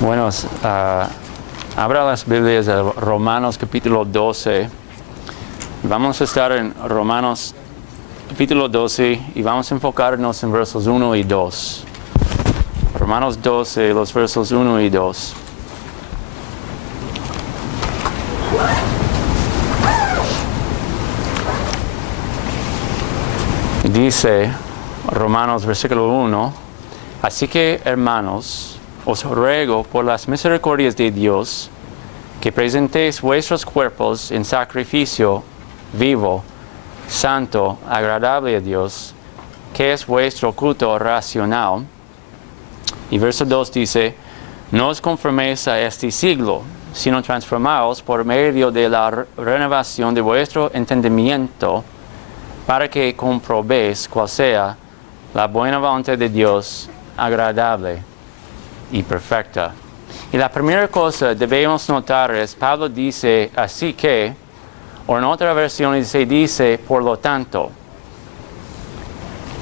Buenos, abra las Biblias de Romanos capítulo 12. Vamos a estar en Romanos capítulo 12 y vamos a enfocarnos en versos 1 y 2. Romanos 12, los versos 1 y 2. Dice Romanos versículo 1, así que hermanos, os ruego por las misericordias de Dios que presentéis vuestros cuerpos en sacrificio vivo, santo, agradable a Dios, que es vuestro culto racional. Y verso 2 dice, no os conforméis a este siglo, sino transformaos por medio de la renovación de vuestro entendimiento, para que comprobéis cuál sea la buena voluntad de Dios, agradable y perfecta. Y la primera cosa debemos notar es, Pablo dice, así que, o en otra versión dice, por lo tanto.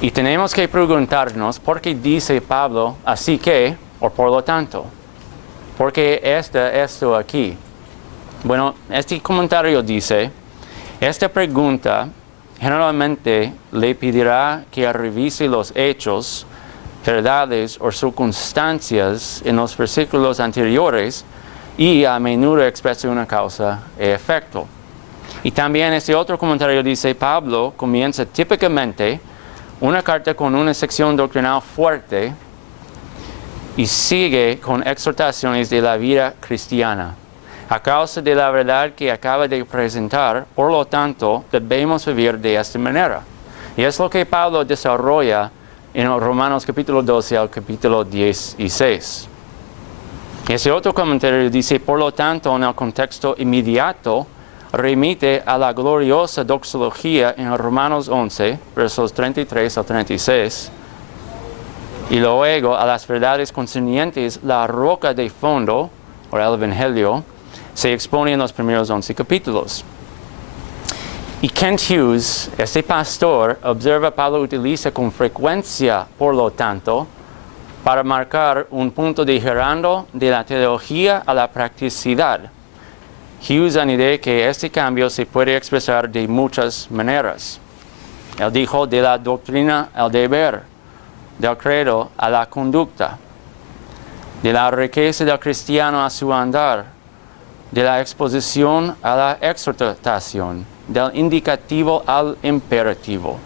Y tenemos que preguntarnos, ¿por qué dice Pablo, así que, o por lo tanto? ¿Por qué esto aquí? Bueno, este comentario dice, esta pregunta generalmente le pedirá que revise los hechos, verdades o circunstancias en los versículos anteriores y a menudo expresa una causa y efecto. Y también este otro comentario dice, Pablo comienza típicamente una carta con una sección doctrinal fuerte y sigue con exhortaciones de la vida cristiana. A causa de la verdad que acaba de presentar, por lo tanto, debemos vivir de esta manera. Y es lo que Pablo desarrolla en Romanos capítulo 12 al capítulo 16. Ese otro comentario dice, por lo tanto, en el contexto inmediato, remite a la gloriosa doxología en Romanos 11, versos 33 al 36, y luego a las verdades concernientes la roca de fondo, o el Evangelio, se expone en los primeros 11 capítulos. Y Kent Hughes, este pastor, observa Pablo utiliza con frecuencia, por lo tanto, para marcar un punto de girando de la teología a la practicidad. Hughes añade que este cambio se puede expresar de muchas maneras. Él dijo de la doctrina al deber, del credo a la conducta, de la riqueza del cristiano a su andar, de la exposición a la exhortación, del indicativo al imperativo,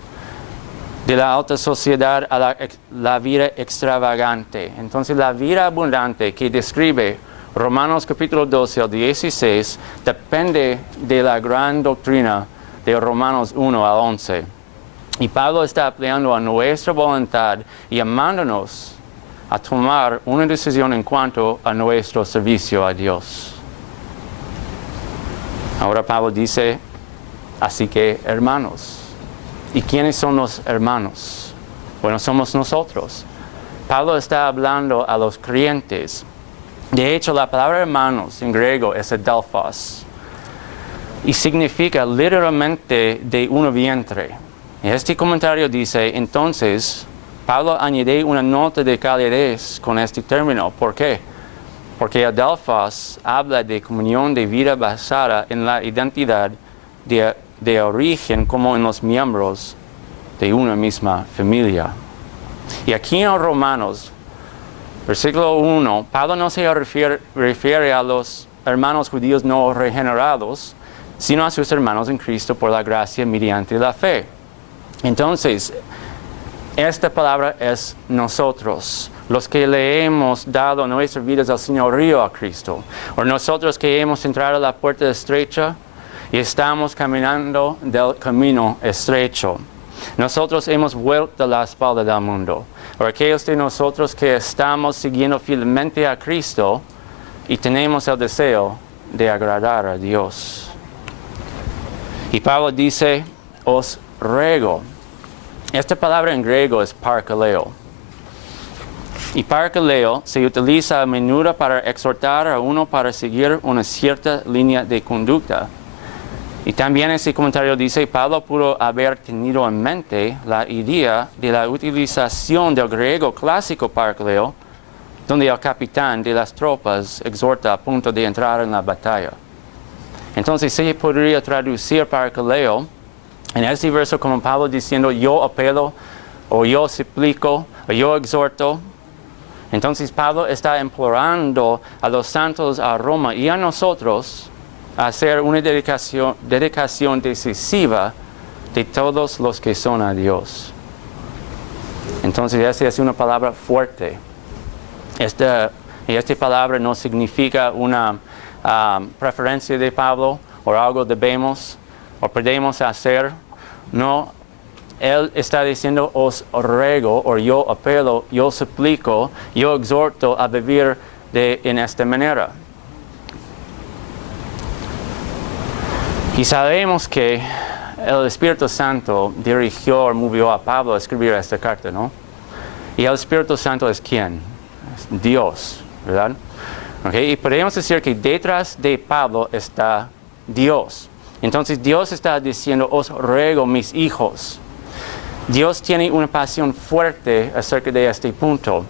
de la alta sociedad a la vida extravagante. Entonces la vida abundante que describe Romanos capítulo 12 al 16 depende de la gran doctrina de Romanos 1 al 11. Y Pablo está apelando a nuestra voluntad y llamándonos a tomar una decisión en cuanto a nuestro servicio a Dios. Ahora Pablo dice, así que hermanos. ¿Y quiénes son los hermanos? Bueno, somos nosotros. Pablo está hablando a los creyentes. De hecho, la palabra hermanos en griego es adelphos y significa literalmente de un vientre. Este comentario dice, entonces, Pablo añade una nota de calidez con este término. ¿Por qué? Porque adelphos habla de comunión de vida basada en la identidad de origen como en los miembros de una misma familia. Y aquí en Romanos, versículo 1, Pablo no se refiere a los hermanos judíos no regenerados, sino a sus hermanos en Cristo por la gracia mediante la fe. Entonces, esta palabra es nosotros, los que le hemos dado nuestras vidas al señorío a Cristo, o nosotros que hemos entrado a la puerta estrecha y estamos caminando del camino estrecho. Nosotros hemos vuelto la espalda del mundo. O aquellos de nosotros que estamos siguiendo fielmente a Cristo y tenemos el deseo de agradar a Dios. Y Pablo dice, os ruego. Esta palabra en griego es parkaleo. Y parkaleo se utiliza a menudo para exhortar a uno para seguir una cierta línea de conducta. Y también ese comentario dice, Pablo pudo haber tenido en mente la idea de la utilización del griego clásico parkaleo donde el capitán de las tropas exhorta a punto de entrar en la batalla. Entonces se podría traducir para que leo en este verso como Pablo diciendo yo apelo, o yo suplico, o yo exhorto. Entonces Pablo está implorando a los santos a Roma y a nosotros a hacer una dedicación decisiva de todos los que son a Dios. Entonces esta es una palabra fuerte. Esta palabra no significa una preferencia de Pablo o algo debemos o podemos hacer. No, él está diciendo os ruego o yo apelo, yo suplico, yo exhorto a vivir en esta manera. Y sabemos que el Espíritu Santo dirigió o movió a Pablo a escribir esta carta, ¿no? Y el Espíritu Santo es ¿quién? Es Dios, ¿verdad? Okay, y podemos decir que detrás de Pablo está Dios. Entonces Dios está diciendo, os ruego mis hijos. Dios tiene una pasión fuerte acerca de este punto.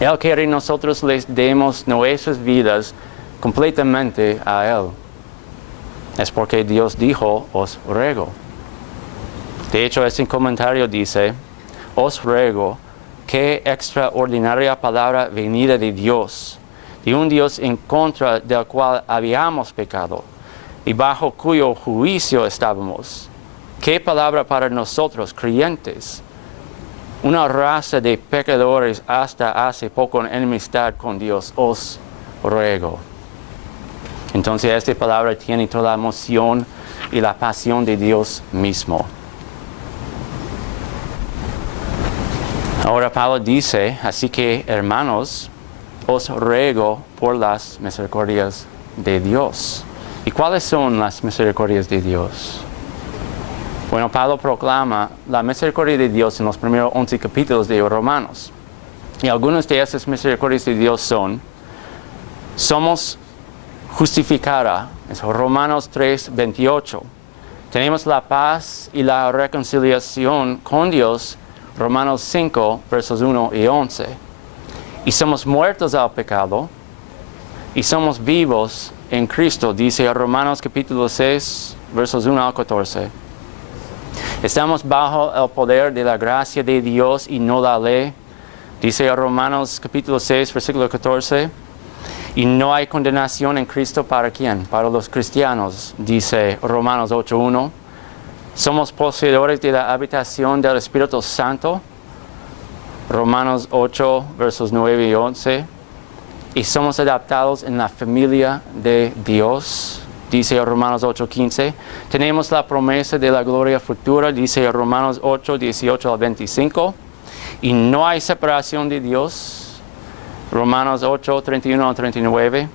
Él quiere que nosotros les demos nuestras vidas completamente a Él. Es porque Dios dijo, os ruego. De hecho, este comentario dice, os ruego, qué extraordinaria palabra venida de Dios, de un Dios en contra del cual habíamos pecado y bajo cuyo juicio estábamos. Qué palabra para nosotros, creyentes, una raza de pecadores hasta hace poco en enemistad con Dios, os ruego. Entonces esta palabra tiene toda la emoción y la pasión de Dios mismo. Ahora Pablo dice, así que hermanos, os ruego por las misericordias de Dios. ¿Y cuáles son las misericordias de Dios? Bueno, Pablo proclama la misericordia de Dios en los primeros 11 capítulos de Romanos. Y algunas de esas misericordias de Dios somos justificada, es Romanos 3:28. Tenemos la paz y la reconciliación con Dios, Romanos 5, versos 1 y 11. Y somos muertos al pecado y somos vivos en Cristo, dice Romanos capítulo 6, versos 1 al 14. Estamos bajo el poder de la gracia de Dios y no la ley, dice Romanos capítulo 6, versículo 14. Y no hay condenación en Cristo para ¿quién? Para los cristianos, dice Romanos 8:1. Somos poseedores de la habitación del Espíritu Santo, Romanos 8, versos 9 y 11. Y somos adoptados en la familia de Dios, dice Romanos 8:15. Tenemos la promesa de la gloria futura, dice Romanos 8, 18 al 25. Y no hay separación de Dios, Romanos 8, 31 al 39.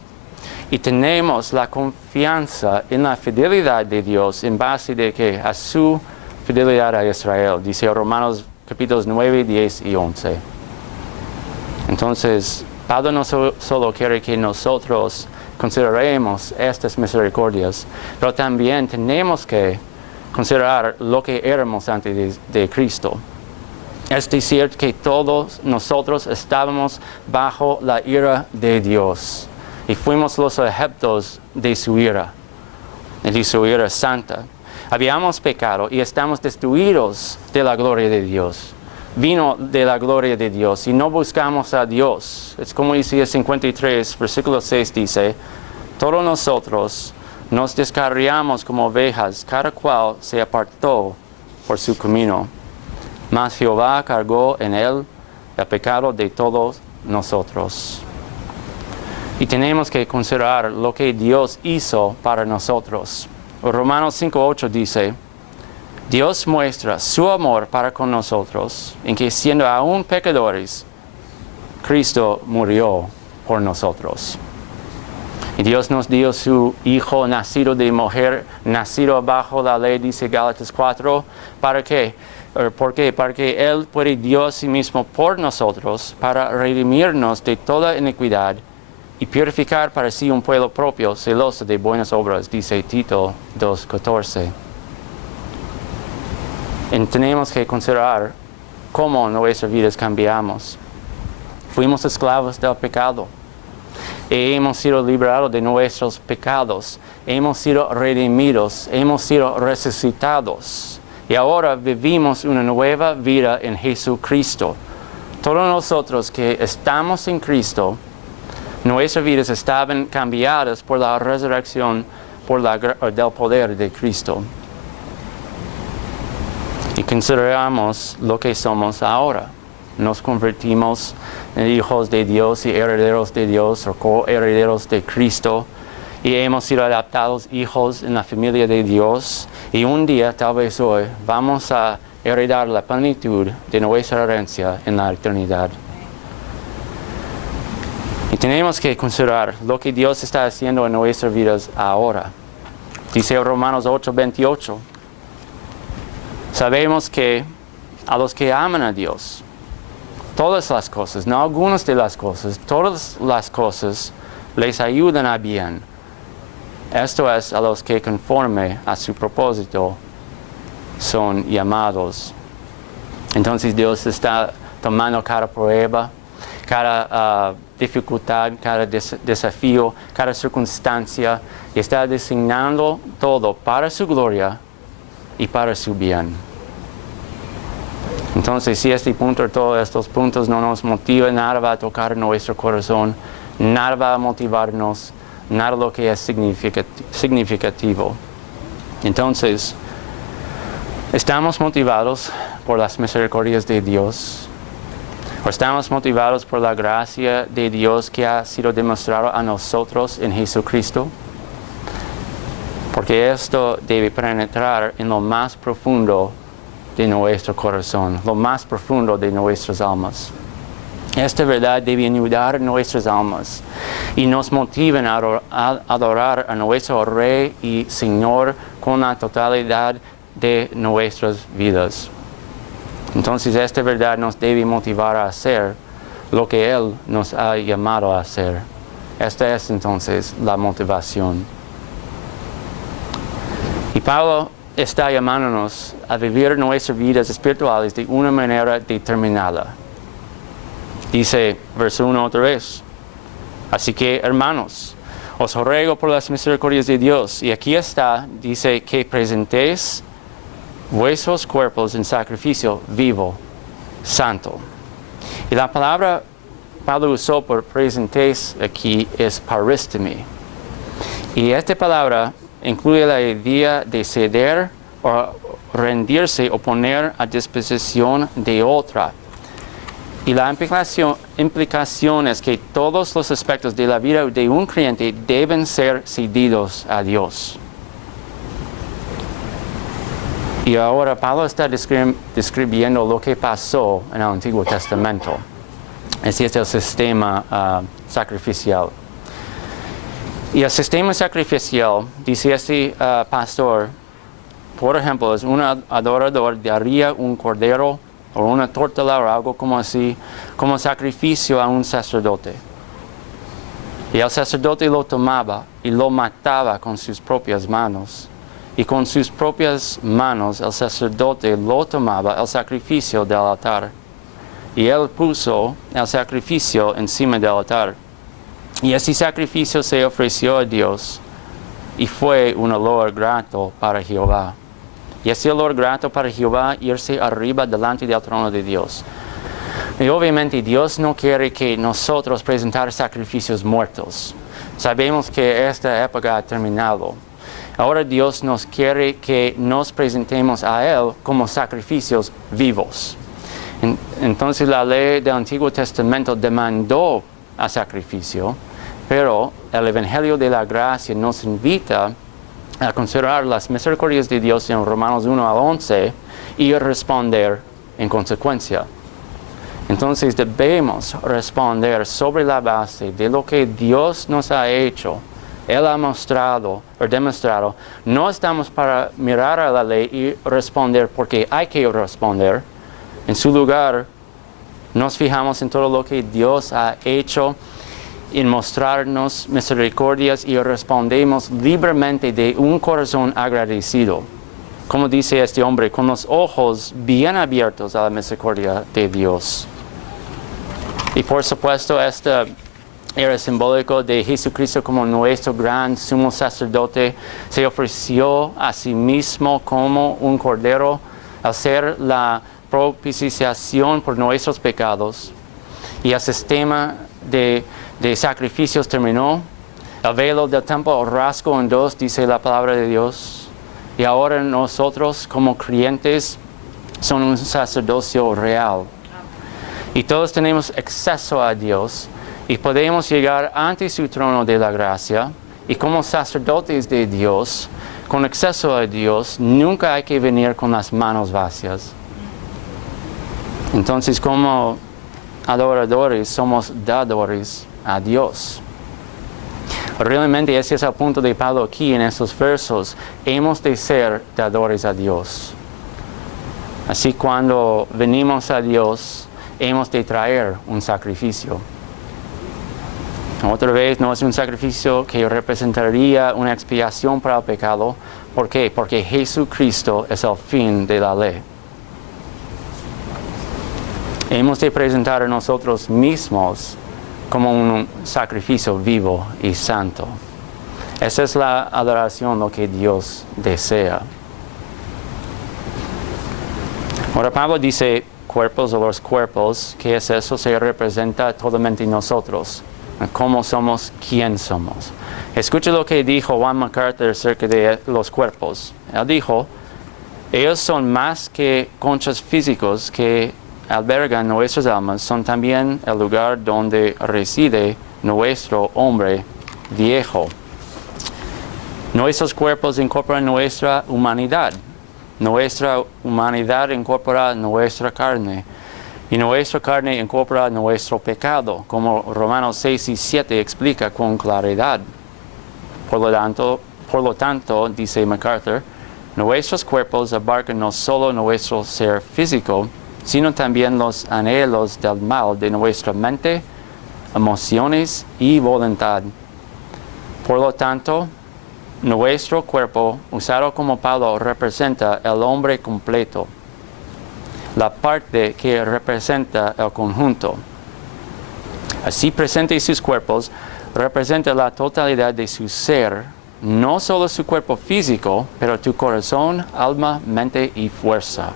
Y tenemos la confianza en la fidelidad de Dios en base de que a su fidelidad a Israel, dice Romanos capítulos 9, 10 y 11. Entonces, Pablo no solo quiere que nosotros consideremos estas misericordias, pero también tenemos que considerar lo que éramos antes de Cristo. Es decir, que todos nosotros estábamos bajo la ira de Dios y fuimos los objetos de su ira santa. Habíamos pecado y estamos destruidos de la gloria de Dios. Vino de la gloria de Dios y no buscamos a Dios. Es como Isaías 53, versículo 6 dice, todos nosotros nos descarriamos como ovejas, cada cual se apartó por su camino. Mas Jehová cargó en él el pecado de todos nosotros. Y tenemos que considerar lo que Dios hizo para nosotros. Romanos 5:8 dice, Dios muestra su amor para con nosotros, en que siendo aún pecadores, Cristo murió por nosotros. Y Dios nos dio su Hijo nacido de mujer, nacido bajo la ley, dice Gálatas 4, ¿para qué? ¿Por qué? Para que Él puede dio a sí mismo por nosotros, para redimirnos de toda iniquidad y purificar para sí un pueblo propio, celoso de buenas obras, dice Tito 2:14. Y tenemos que considerar cómo nuestras vidas cambiamos. fuimos esclavos del pecado. Y hemos sido liberados de nuestros pecados. Hemos sido redimidos. Hemos sido resucitados. Y ahora vivimos una nueva vida en Jesucristo. Todos nosotros que estamos en Cristo, nuestras vidas estaban cambiadas por la resurrección del poder de Cristo. Y consideramos lo que somos ahora. Nos convertimos en hijos de Dios y herederos de Dios o coherederos de Cristo. Y hemos sido adoptados hijos en la familia de Dios. Y un día, tal vez hoy, vamos a heredar la plenitud de nuestra herencia en la eternidad. Y tenemos que considerar lo que Dios está haciendo en nuestras vidas ahora. Dice Romanos 8:28. Sabemos que a los que aman a Dios, todas las cosas, no algunas de las cosas, todas las cosas les ayudan a bien. Esto es a los que conforme a su propósito son llamados. Entonces Dios está tomando cada prueba, cada dificultad, cada desafío, cada circunstancia, y está designando todo para su gloria y para su bien. Entonces, si este punto, todos estos puntos no nos motivan, nada va a tocar nuestro corazón, nada va a motivarnos, nada lo que es significativo. Entonces, ¿estamos motivados por las misericordias de Dios? ¿O estamos motivados por la gracia de Dios que ha sido demostrada a nosotros en Jesucristo? Porque esto debe penetrar en lo más profundo de nuestro corazón, lo más profundo de nuestras almas. Esta verdad debe ayudar nuestras almas y nos motiven a adorar a nuestro Rey y Señor con la totalidad de nuestras vidas. Entonces esta verdad nos debe motivar a hacer lo que Él nos ha llamado a hacer. Esta es entonces la motivación. Y Pablo está llamándonos a vivir nuestras vidas espirituales de una manera determinada. Dice, verso 1 otra vez. Así que, hermanos, os ruego por las misericordias de Dios. Y aquí está, dice, que presentéis vuestros cuerpos en sacrificio vivo, santo. Y la palabra Pablo usó por presentéis aquí es paristemi. Y esta palabra incluye la idea de ceder o rendirse o poner a disposición de otra. Y la implicación es que todos los aspectos de la vida de un creyente deben ser cedidos a Dios. Y ahora Pablo está describiendo lo que pasó en el Antiguo Testamento. Este es el sistema sacrificial. Y el sistema sacrificial, dice este pastor, por ejemplo, es un adorador daría un cordero o una tortilla o algo como así, como sacrificio a un sacerdote. Y el sacerdote lo tomaba y lo mataba con sus propias manos. Y con sus propias manos el sacerdote lo tomaba el sacrificio del altar. Y él puso el sacrificio encima del altar. Y ese sacrificio se ofreció a Dios y fue un olor grato para Jehová. Y ese olor grato para Jehová irse arriba delante del trono de Dios. Y obviamente Dios no quiere que nosotros presentar sacrificios muertos. Sabemos que esta época ha terminado. Ahora Dios nos quiere que nos presentemos a Él como sacrificios vivos. Entonces la ley del Antiguo Testamento demandó a sacrificio, pero el Evangelio de la Gracia nos invita a considerar las misericordias de Dios en Romanos 1 al 11 y responder en consecuencia. Entonces debemos responder sobre la base de lo que Dios nos ha hecho. Él ha mostrado o demostrado. No estamos para mirar a la ley y responder porque hay que responder. En su lugar, nos fijamos en todo lo que Dios ha hecho, en mostrarnos misericordias y respondemos libremente de un corazón agradecido. Como dice este hombre, con los ojos bien abiertos a la misericordia de Dios. Y por supuesto, este era simbólico de Jesucristo como nuestro gran sumo sacerdote. Se ofreció a sí mismo como un cordero al ser la propiciación por nuestros pecados. Y el sistema de sacrificios terminó. El velo del templo rasgó en dos, dice la palabra de Dios. Y ahora nosotros como creyentes son un sacerdocio real. Y todos tenemos acceso a Dios y podemos llegar ante su trono de la gracia. Y como sacerdotes de Dios, con acceso a Dios, nunca hay que venir con las manos vacías. Entonces, como adoradores, somos dadores a Dios. Realmente ese es el punto de Pablo aquí en estos versos. Hemos de ser dadores a Dios. Así cuando venimos a Dios, hemos de traer un sacrificio. Otra vez, no es un sacrificio que representaría una expiación para el pecado. ¿Por qué? Porque Jesucristo es el fin de la ley. Hemos de presentar a nosotros mismos como un sacrificio vivo y santo. Esa es la adoración, lo que Dios desea. Ahora Pablo dice cuerpos o los cuerpos, que es eso, se representa totalmente en nosotros. Cómo somos, quién somos. Escucha lo que dijo John MacArthur acerca de los cuerpos. Él dijo, ellos son más que conchas físicos que albergan nuestras almas, son también el lugar donde reside nuestro hombre viejo. Nuestros cuerpos incorporan nuestra humanidad. Nuestra humanidad incorpora nuestra carne. Y nuestra carne incorpora nuestro pecado, como Romanos 6 y 7 explica con claridad. Por lo tanto, dice MacArthur, nuestros cuerpos abarcan no solo nuestro ser físico, sino también los anhelos del mal de nuestra mente, emociones y voluntad. Por lo tanto, nuestro cuerpo, usado como Pablo, representa el hombre completo, la parte que representa el conjunto. Así presente sus cuerpos, representa la totalidad de su ser, no solo su cuerpo físico, pero tu corazón, alma, mente y fuerza.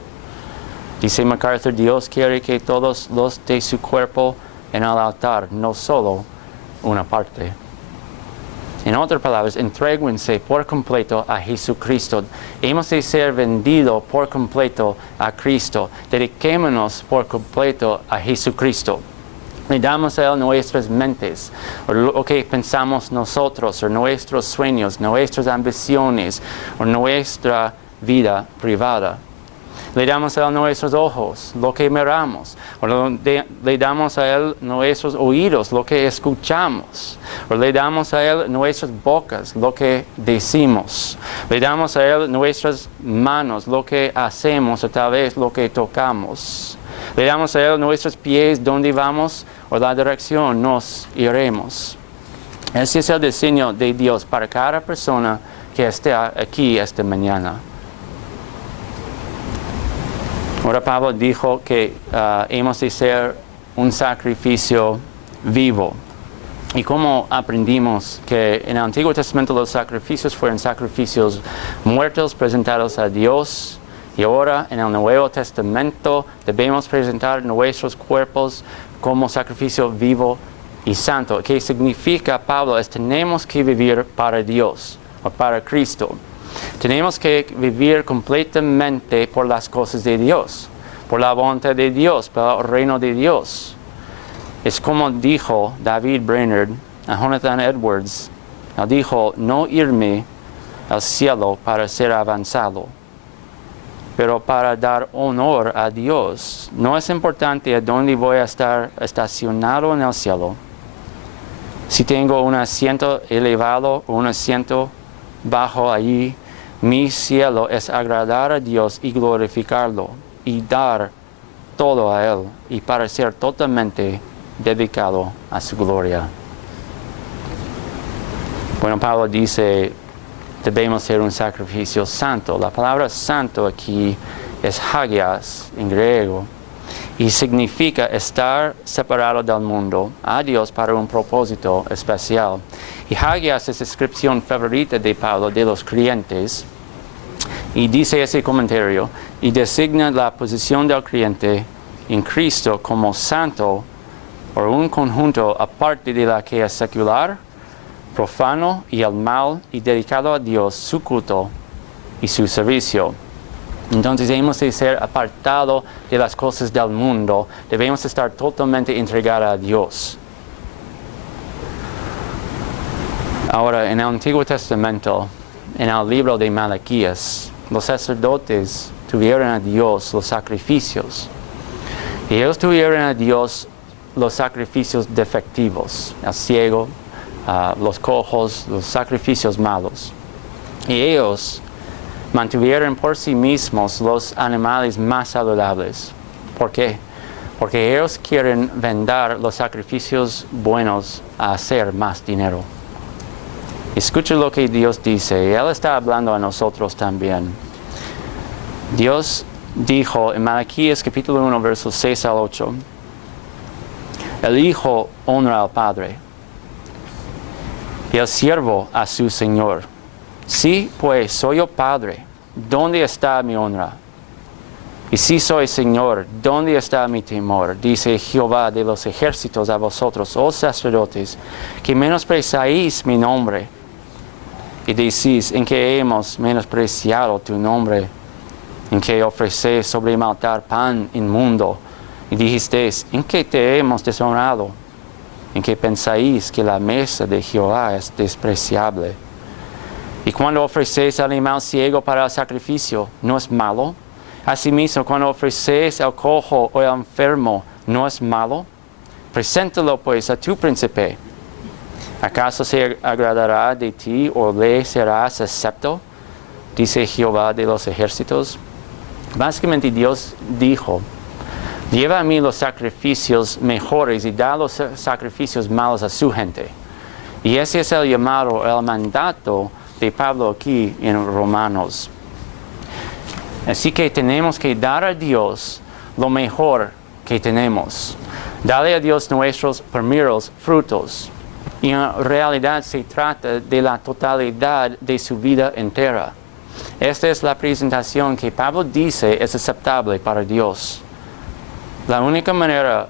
Dice MacArthur, Dios quiere que todos los de su cuerpo en el altar, no solo una parte. En otras palabras, entréguense por completo a Jesucristo. Hemos de ser vendidos por completo a Cristo. Dediquémonos por completo a Jesucristo. Le damos a Él nuestras mentes, o lo que pensamos nosotros, o nuestros sueños, nuestras ambiciones, o nuestra vida privada. Le damos a Él nuestros ojos, lo que miramos. O le damos a Él nuestros oídos, lo que escuchamos. O le damos a Él nuestras bocas, lo que decimos. Le damos a Él nuestras manos, lo que hacemos o tal vez lo que tocamos. Le damos a Él nuestros pies, donde vamos o la dirección nos iremos. Ese es el diseño de Dios para cada persona que esté aquí esta mañana. Ahora Pablo dijo que hemos de ser un sacrificio vivo. Y como aprendimos que en el Antiguo Testamento los sacrificios fueron sacrificios muertos presentados a Dios, y ahora en el Nuevo Testamento debemos presentar nuestros cuerpos como sacrificio vivo y santo. ¿Qué significa, Pablo? Es tenemos que vivir para Dios o para Cristo. Tenemos que vivir completamente por las cosas de Dios, por la voluntad de Dios, por el reino de Dios. Es como dijo David Brainerd a Jonathan Edwards. Él dijo, no irme al cielo para ser avanzado, pero para dar honor a Dios. No es importante a dónde voy a estar estacionado en el cielo. Si tengo un asiento elevado o un asiento bajo allí, mi cielo es agradar a Dios y glorificarlo y dar todo a Él y para ser totalmente dedicado a su gloria. Bueno, Pablo dice, debemos ser un sacrificio santo. La palabra santo aquí es hagios en griego. y significa estar separado del mundo a Dios para un propósito especial. Y Hagias es la descripción favorita de Pablo de los creyentes, y dice ese comentario, y designa la posición del creyente en Cristo como santo o un conjunto aparte de la que es secular, profano y el mal, y dedicado a Dios su culto y su servicio. Entonces hemos de ser apartados de las cosas del mundo, debemos estar totalmente entregados a Dios. Ahora, en el Antiguo Testamento, en el libro de Malaquías, los sacerdotes tuvieron a Dios los sacrificios. Y ellos tuvieron a Dios los sacrificios defectivos, el ciego, los cojos, los sacrificios malos. Y ellos mantuvieron por sí mismos los animales más saludables. ¿Por qué? Porque ellos quieren vender los sacrificios buenos a hacer más dinero. Escucha lo que Dios dice. Él está hablando a nosotros también. Dios dijo en Malaquías capítulo 1, versos 6 al 8, el Hijo honra al Padre y el siervo a su Señor. Si pues soy yo Padre, ¿dónde está mi honra? Y si soy Señor, ¿dónde está mi temor? Dice Jehová de los ejércitos a vosotros, oh sacerdotes, que menospreciáis mi nombre. Y decís, ¿en que hemos menospreciado tu nombre? ¿En que ofrecéis sobre el altar pan inmundo? Y dijisteis, ¿en que te hemos deshonrado? ¿En que pensáis que la mesa de Jehová es despreciable? Y cuando ofrecéis al animal ciego para el sacrificio, ¿no es malo? Asimismo, cuando ofrecéis al cojo o al enfermo, ¿no es malo? Preséntalo pues a tu príncipe. ¿Acaso se agradará de ti o le serás acepto? Dice Jehová de los ejércitos. Básicamente Dios dijo, lleva a mí los sacrificios mejores y da los sacrificios malos a su gente. Y ese es el llamado, el mandato de Pablo aquí en Romanos. Así que tenemos que dar a Dios lo mejor que tenemos. Dale a Dios nuestros primeros frutos. Y en realidad se trata de la totalidad de su vida entera. Esta es la presentación que Pablo dice es aceptable para Dios. La única manera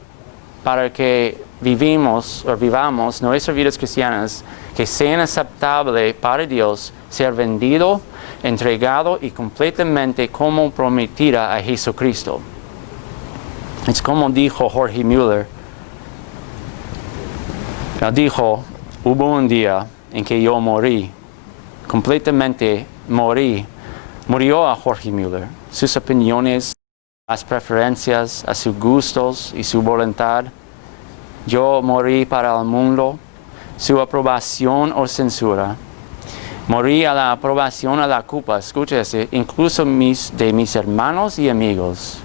para que vivamos nuestras vidas cristianas que sean aceptables para Dios, ser vendido, entregado y completamente comprometida a Jesucristo. Es como dijo Jorge Müller. Él dijo, hubo un día en que yo morí, completamente morí. Murió a Jorge Müller, sus opiniones, las preferencias, a sus gustos y su voluntad. Yo morí para el mundo, su aprobación o censura. Morí a la aprobación a la culpa, escúchese, incluso de mis hermanos y amigos.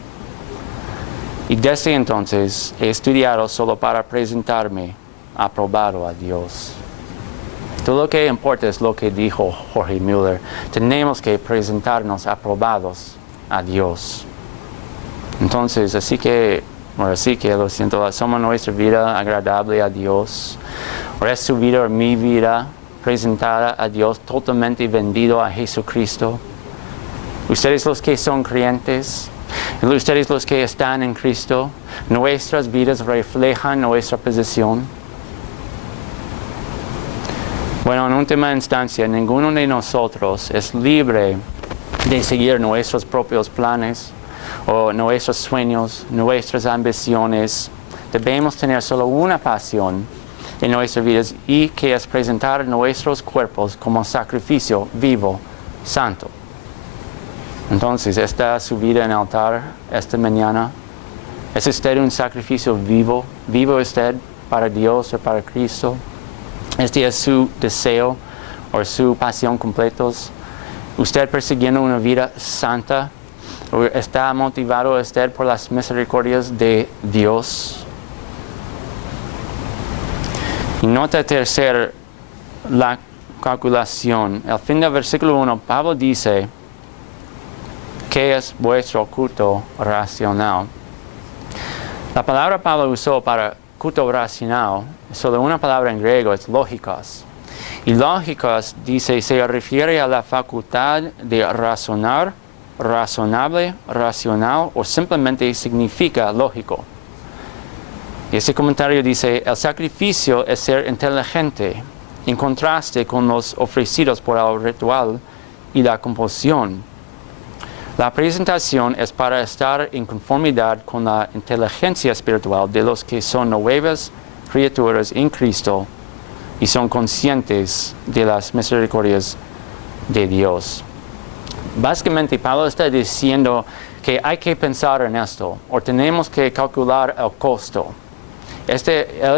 Y desde entonces he estudiado solo para presentarme aprobado a Dios. Todo lo que importa es lo que dijo Jorge Müller. Tenemos que presentarnos aprobados a Dios. Entonces, así que lo siento, somos nuestra vida agradable a Dios. Ahora es su vida, mi vida, presentada a Dios, totalmente vendido a Jesucristo. Ustedes los que son creyentes, ustedes los que están en Cristo, nuestras vidas reflejan nuestra posición. Bueno, en última instancia, ninguno de nosotros es libre de seguir nuestros propios planes o nuestros sueños, nuestras ambiciones. Debemos tener solo una pasión en nuestras vidas y que es presentar nuestros cuerpos como sacrificio vivo, santo. Entonces, ¿está su vida en el altar esta mañana? ¿Es usted un sacrificio vivo? ¿Vivo usted para Dios o para Cristo? ¿Este es su deseo o su pasión completos? ¿Usted persiguiendo una vida santa? ¿O está motivado usted por las misericordias de Dios? Y nota tercera, la calculación. Al fin del versículo 1, Pablo dice, ¿qué es vuestro culto racional? La palabra Pablo usó para culto racional es solo una palabra en griego, es lógicos. Y lógicos, dice, se refiere a la facultad de razonar, razonable, racional o simplemente significa lógico. Y ese comentario dice, el sacrificio es ser inteligente, en contraste con los ofrecidos por el ritual y la compulsión. La presentación es para estar en conformidad con la inteligencia espiritual de los que son nuevas criaturas en Cristo y son conscientes de las misericordias de Dios. Básicamente, Pablo está diciendo que hay que pensar en esto, o tenemos que calcular el costo. Él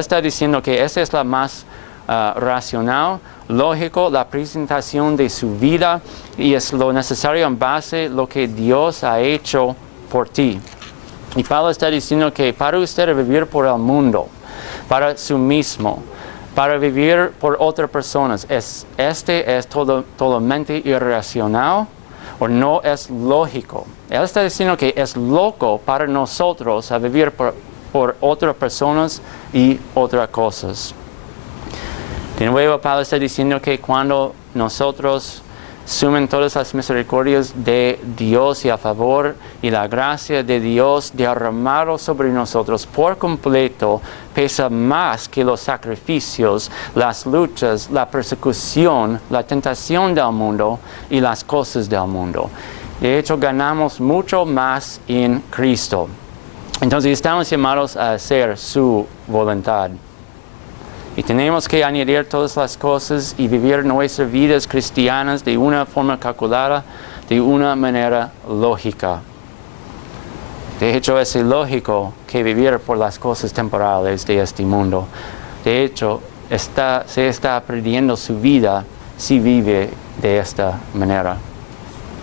está diciendo que esta es la más racional, lógico, la presentación de su vida, y es lo necesario en base a lo que Dios ha hecho por ti. Y Pablo está diciendo que para usted vivir por el mundo, para sí mismo, para vivir por otras personas, es totalmente irracional o no es lógico. Él está diciendo que es loco para nosotros a vivir por otras personas y otras cosas. De nuevo, Pablo está diciendo que cuando nosotros sumen todas las misericordias de Dios y a favor y la gracia de Dios derramado sobre nosotros por completo, pesa más que los sacrificios, las luchas, la persecución, la tentación del mundo y las cosas del mundo. De hecho, ganamos mucho más en Cristo. Entonces estamos llamados a hacer su voluntad. Y tenemos que añadir todas las cosas y vivir nuestras vidas cristianas de una forma calculada, de una manera lógica. De hecho, es ilógico que vivir por las cosas temporales de este mundo. De hecho, se está perdiendo su vida si vive de esta manera.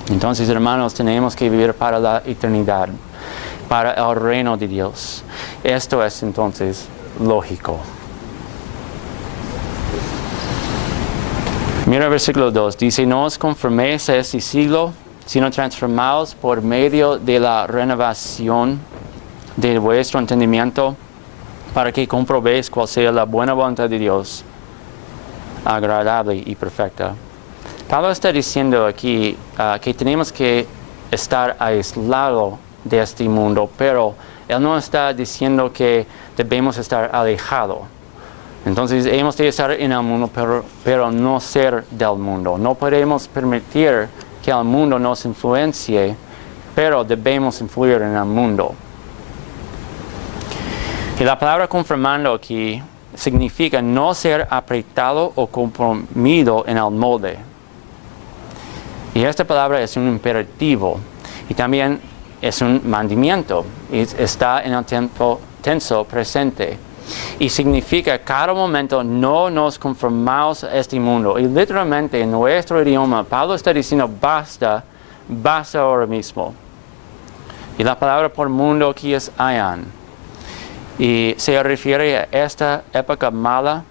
Entonces, hermanos, tenemos que vivir para la eternidad, para el reino de Dios. Esto es entonces lógico. Mira el versículo 2, dice, no os conforméis a este siglo, sino transformaos por medio de la renovación de vuestro entendimiento, para que comprobéis cuál sea la buena voluntad de Dios, agradable y perfecta. Pablo está diciendo aquí que tenemos que estar aislados de este mundo, pero él no está diciendo que debemos estar alejados. Entonces hemos de estar en el mundo, pero no ser del mundo. No podemos permitir que el mundo nos influencie, pero debemos influir en el mundo. Y la palabra conformando aquí significa no ser apretado o comprimido en el molde. Y esta palabra es un imperativo y también es un mandamiento. Está en el tenso presente. Y significa cada momento no nos conformamos a este mundo. Y literalmente en nuestro idioma, Pablo está diciendo basta ahora mismo. Y la palabra por mundo aquí es aion. Y se refiere a esta época mala,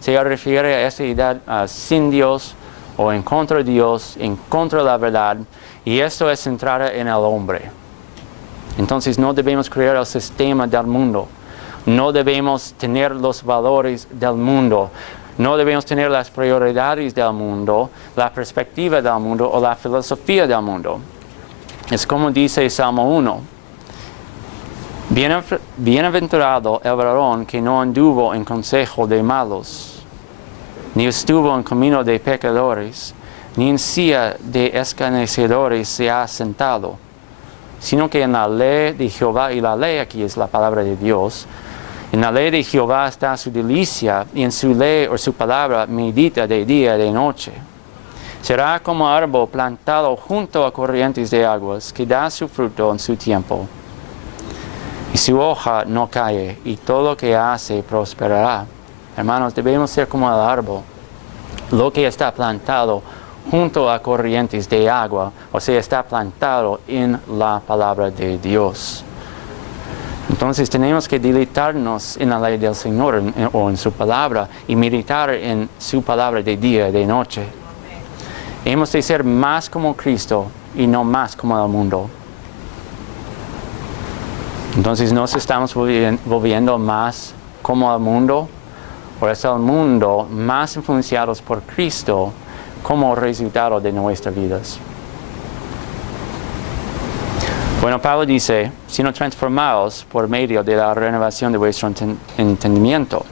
se refiere a esta edad sin Dios o en contra de Dios, en contra de la verdad. Y esto es centrada en el hombre. Entonces no debemos crear el sistema del mundo. No debemos tener los valores del mundo. No debemos tener las prioridades del mundo, la perspectiva del mundo o la filosofía del mundo. Es como dice Salmo 1. Bienaventurado el varón que no anduvo en consejo de malos, ni estuvo en camino de pecadores, ni en silla de escarnecedores se ha sentado, sino que en la ley de Jehová, y la ley aquí es la palabra de Dios, en la ley de Jehová está su delicia, y en su ley o su palabra medita de día y de noche. Será como árbol plantado junto a corrientes de aguas, que da su fruto en su tiempo. Y su hoja no cae, y todo lo que hace prosperará. Hermanos, debemos ser como el árbol, lo que está plantado junto a corrientes de agua, o sea, está plantado en la palabra de Dios. Entonces tenemos que deleitarnos en la ley del Señor o en su palabra y meditar en su palabra de día y de noche. Hemos de ser más como Cristo y no más como el mundo. Entonces nos estamos volviendo más como el mundo, o es el mundo más influenciados por Cristo como resultado de nuestras vidas. Bueno, Pablo dice, sino transformados por medio de la renovación de vuestro entendimiento.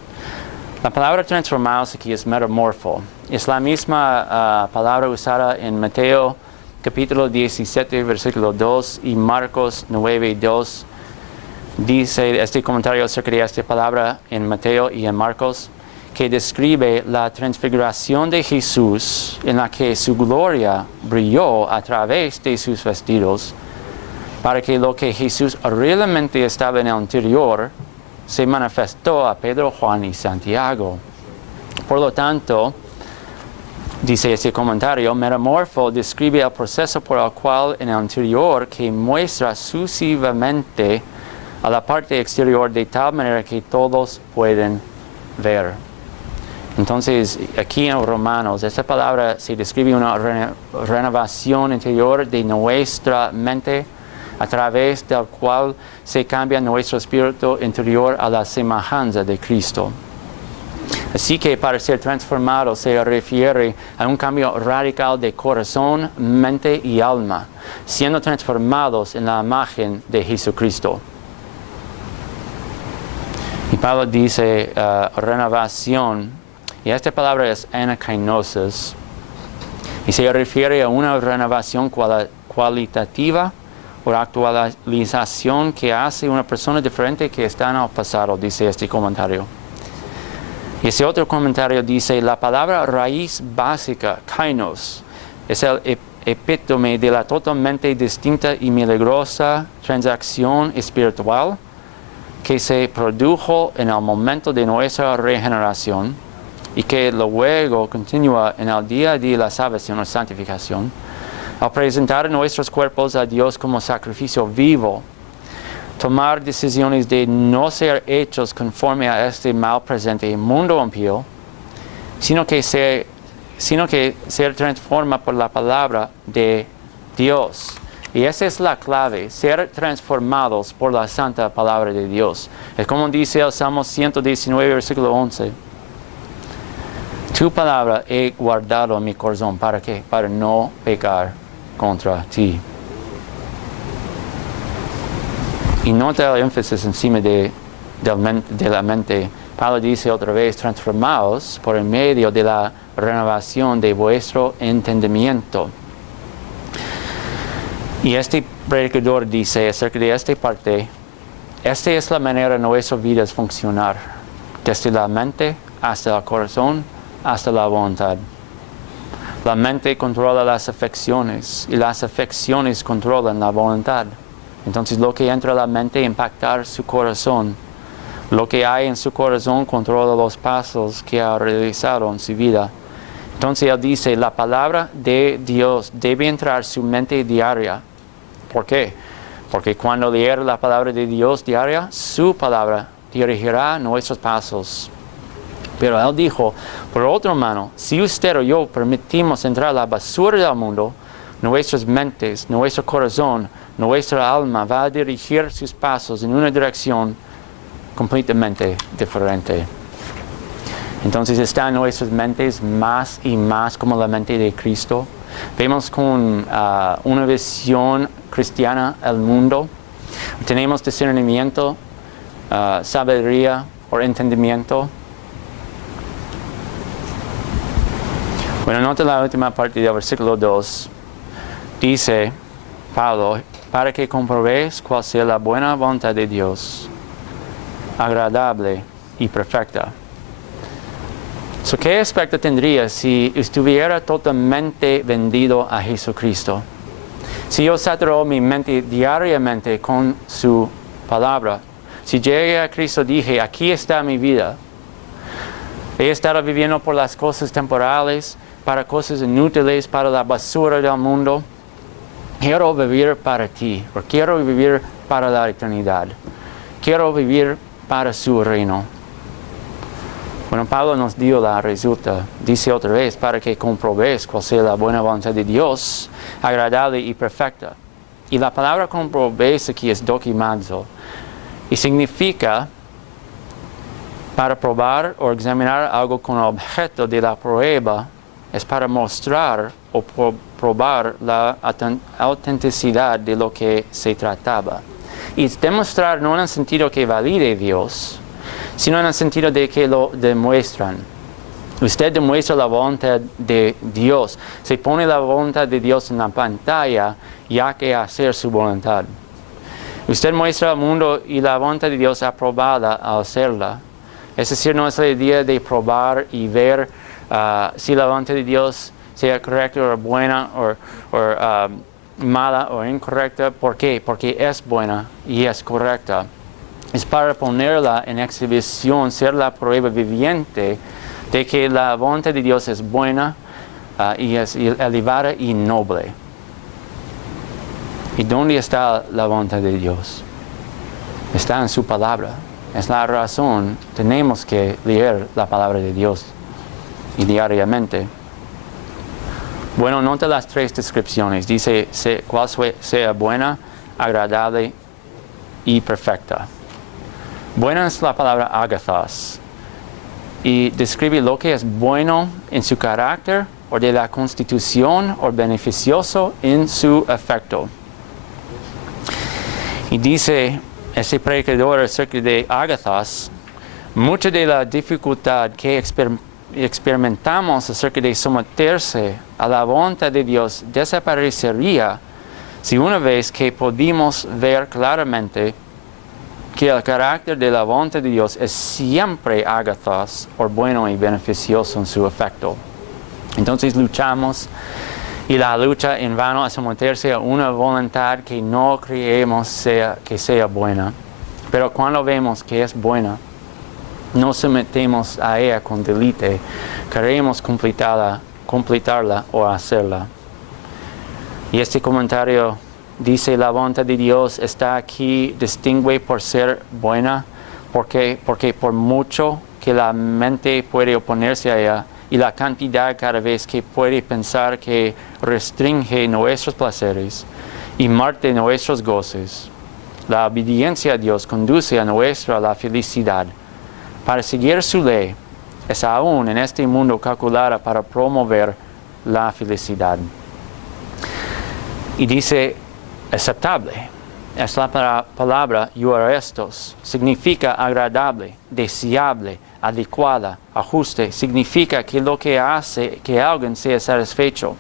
La palabra transformados aquí es metamorfo. Es la misma palabra usada en Mateo capítulo 17, versículo 2 y Marcos 9, 2. Dice este comentario acerca de esta palabra en Mateo y en Marcos, que describe la transfiguración de Jesús en la que su gloria brilló a través de sus vestidos, para que lo que Jesús realmente estaba en el interior se manifestó a Pedro, Juan y Santiago. Por lo tanto, dice este comentario, metamorfo describe el proceso por el cual en el interior que muestra sucesivamente a la parte exterior de tal manera que todos pueden ver. Entonces, aquí en Romanos, esta palabra se describe una renovación interior de nuestra mente, a través del cual se cambia nuestro espíritu interior a la semejanza de Cristo. Así que para ser transformado se refiere a un cambio radical de corazón, mente y alma, siendo transformados en la imagen de Jesucristo. Y Pablo dice renovación, y esta palabra es anakainosis, y se refiere a una renovación cualitativa o actualización que hace una persona diferente que está en el pasado, dice este comentario. Y ese otro comentario dice, la palabra raíz básica, kainos, es el epítome de la totalmente distinta y milagrosa transacción espiritual que se produjo en el momento de nuestra regeneración y que luego continúa en el día a día de la salvación o santificación, al presentar nuestros cuerpos a Dios como sacrificio vivo, tomar decisiones de no ser hechos conforme a este mal presente mundo impío, sino que ser transforma por la palabra de Dios. Y esa es la clave, ser transformados por la santa palabra de Dios. Es como dice el Salmo 119, versículo 11. Tu palabra he guardado en mi corazón. ¿Para qué? Para no pecar contra ti. Y nota el énfasis encima de la mente. Pablo dice otra vez, transformados por el medio de la renovación de vuestro entendimiento. Y este predicador dice acerca de esta parte, esta es la manera de nuestras vidas funcionar, desde la mente hasta el corazón, hasta la voluntad. La mente controla las afecciones y las afecciones controlan la voluntad. Entonces lo que entra a la mente impacta su corazón. Lo que hay en su corazón controla los pasos que ha realizado en su vida. Entonces él dice, la palabra de Dios debe entrar en su mente diaria. ¿Por qué? Porque cuando leer la palabra de Dios diaria, su palabra dirigirá nuestros pasos. Pero él dijo, por otra mano, si usted o yo permitimos entrar la basura del mundo, nuestras mentes, nuestro corazón, nuestra alma va a dirigir sus pasos en una dirección completamente diferente. Entonces están nuestras mentes más y más como la mente de Cristo. Vemos con una visión cristiana al mundo. Tenemos discernimiento, sabiduría o entendimiento. Bueno, nota la última parte del versículo 2. Dice Pablo, para que comprobéis cuál sea la buena voluntad de Dios, agradable y perfecta. ¿Qué aspecto tendría si estuviera totalmente vendido a Jesucristo? Si yo saturo mi mente diariamente con su palabra, si llegué a Cristo y dije, aquí está mi vida, he estado viviendo por las cosas temporales, para cosas inútiles, para la basura del mundo, quiero vivir para ti, o quiero vivir para la eternidad, quiero vivir para su reino. Bueno, Pablo nos dio la resulta, dice otra vez, para que comprobéis cuál sea la buena voluntad de Dios, agradable y perfecta. Y la palabra comprobéis aquí es dokimazo. Y significa para probar o examinar algo con el objeto de la prueba es para mostrar o probar la autenticidad de lo que se trataba. Y es demostrar no en el sentido que valide Dios, sino en el sentido de que lo demuestran. Usted demuestra la voluntad de Dios. Se pone la voluntad de Dios en la pantalla, ya que hacer su voluntad. Usted muestra al mundo y la voluntad de Dios aprobada al hacerla. Es decir, no es la idea de probar y ver si la voluntad de Dios sea correcta o buena o mala o incorrecta. ¿Por qué? Porque es buena y es correcta. Es para ponerla en exhibición, ser la prueba viviente de que la voluntad de Dios es buena y es elevada y noble. ¿Y dónde está la voluntad de Dios? Está en su palabra. Es la razón, tenemos que leer la palabra de Dios y diariamente. Bueno, nota las 3 descripciones. Dice, cuál sea buena, agradable y perfecta. Buena es la palabra agathos. Y describe lo que es bueno en su carácter o de la constitución o beneficioso en su efecto. Y dice ese predicador acerca de agathos, mucha de la dificultad que experimentamos acerca de someterse a la voluntad de Dios desaparecería si una vez que pudimos ver claramente que el carácter de la voluntad de Dios es siempre agathos, o bueno y beneficioso en su efecto. Entonces luchamos, y la lucha en vano es someterse a una voluntad que no creemos que sea buena. Pero cuando vemos que es buena, nos sometemos a ella con deleite, queremos completarla o hacerla. Y este comentario dice, la voluntad de Dios está aquí, distingue por ser buena, porque por mucho que la mente puede oponerse a ella, y la cantidad cada vez que puede pensar que restringe nuestros placeres y marte nuestros goces, la obediencia a Dios conduce a la felicidad. Para seguir su ley, es aún en este mundo calculada para promover la felicidad. Y dice, aceptable. Es la palabra euarestos. Significa agradable, deseable, adecuada, ajuste. Significa que lo que hace que alguien sea satisfecho.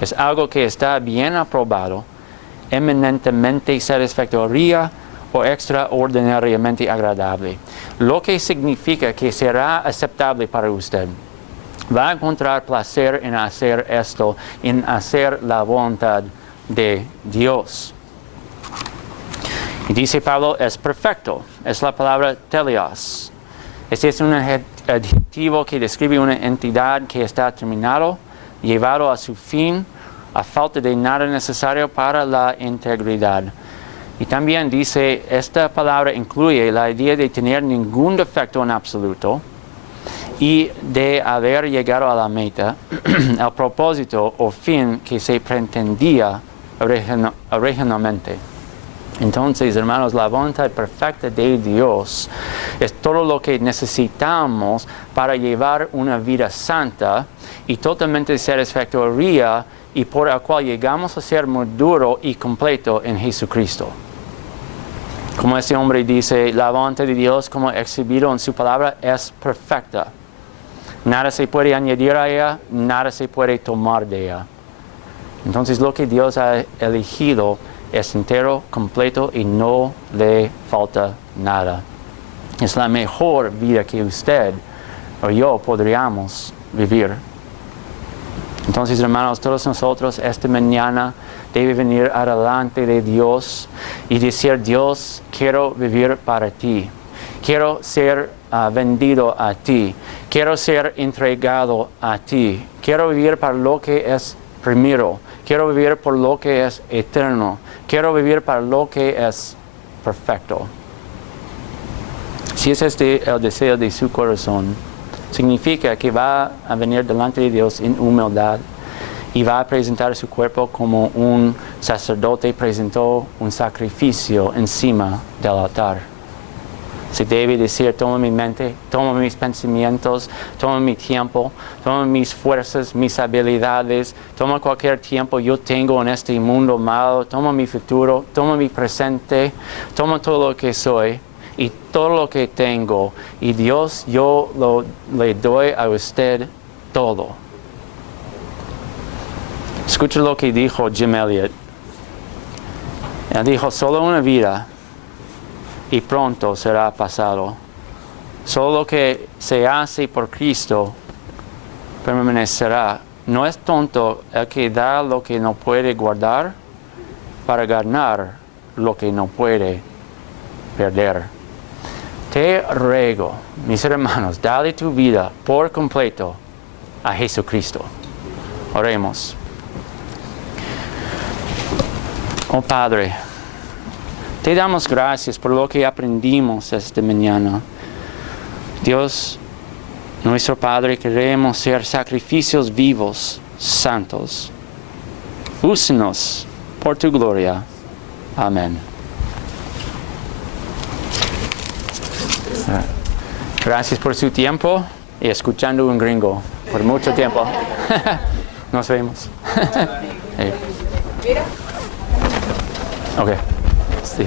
Es algo que está bien aprobado, eminentemente satisfactoria o extraordinariamente agradable. Lo que significa que será aceptable para usted. Va a encontrar placer en hacer esto, en hacer la voluntad de Dios. Y dice Pablo, es perfecto. Es la palabra teleos. Este es un adjetivo que describe una entidad que está terminado, llevado a su fin, a falta de nada necesario para la integridad. Y también dice, esta palabra incluye la idea de tener ningún defecto en absoluto y de haber llegado a la meta, al propósito o fin que se pretendía originalmente. Entonces, hermanos, la voluntad perfecta de Dios es todo lo que necesitamos para llevar una vida santa y totalmente satisfactoria y por la cual llegamos a ser maduro y completo en Jesucristo. Como este hombre dice, la voluntad de Dios como exhibido en su palabra es perfecta. Nada se puede añadir a ella, nada se puede tomar de ella. Entonces lo que Dios ha elegido es entero, completo y no le falta nada. Es la mejor vida que usted o yo podríamos vivir. Entonces, hermanos, todos nosotros esta mañana debe venir adelante de Dios y decir, Dios, quiero vivir para ti. Quiero ser vendido a ti. Quiero ser entregado a ti. Quiero vivir para lo que es primero. Quiero vivir por lo que es eterno. Quiero vivir para lo que es perfecto. Si es este el deseo de su corazón, significa que va a venir delante de Dios en humildad y va a presentar su cuerpo como un sacerdote presentó un sacrificio encima del altar. Se debe decir, toma mi mente, toma mis pensamientos, toma mi tiempo, toma mis fuerzas, mis habilidades, toma cualquier tiempo yo tengo en este mundo malo, toma mi futuro, toma mi presente, toma todo lo que soy y todo lo que tengo. Y Dios, yo le doy a usted todo. Escucha lo que dijo Jim Elliot. Él dijo, solo una vida y pronto será pasado. Solo lo que se hace por Cristo permanecerá. No es tonto el que da lo que no puede guardar para ganar lo que no puede perder. Te ruego, mis hermanos, dale tu vida por completo a Jesucristo. Oremos. Oh Padre, te damos gracias por lo que aprendimos esta mañana. Dios, nuestro Padre, queremos ser sacrificios vivos, santos. Úsanos por tu gloria. Amén. Gracias por su tiempo y escuchando un gringo por mucho tiempo. Nos vemos. Hey. Ok. Sí.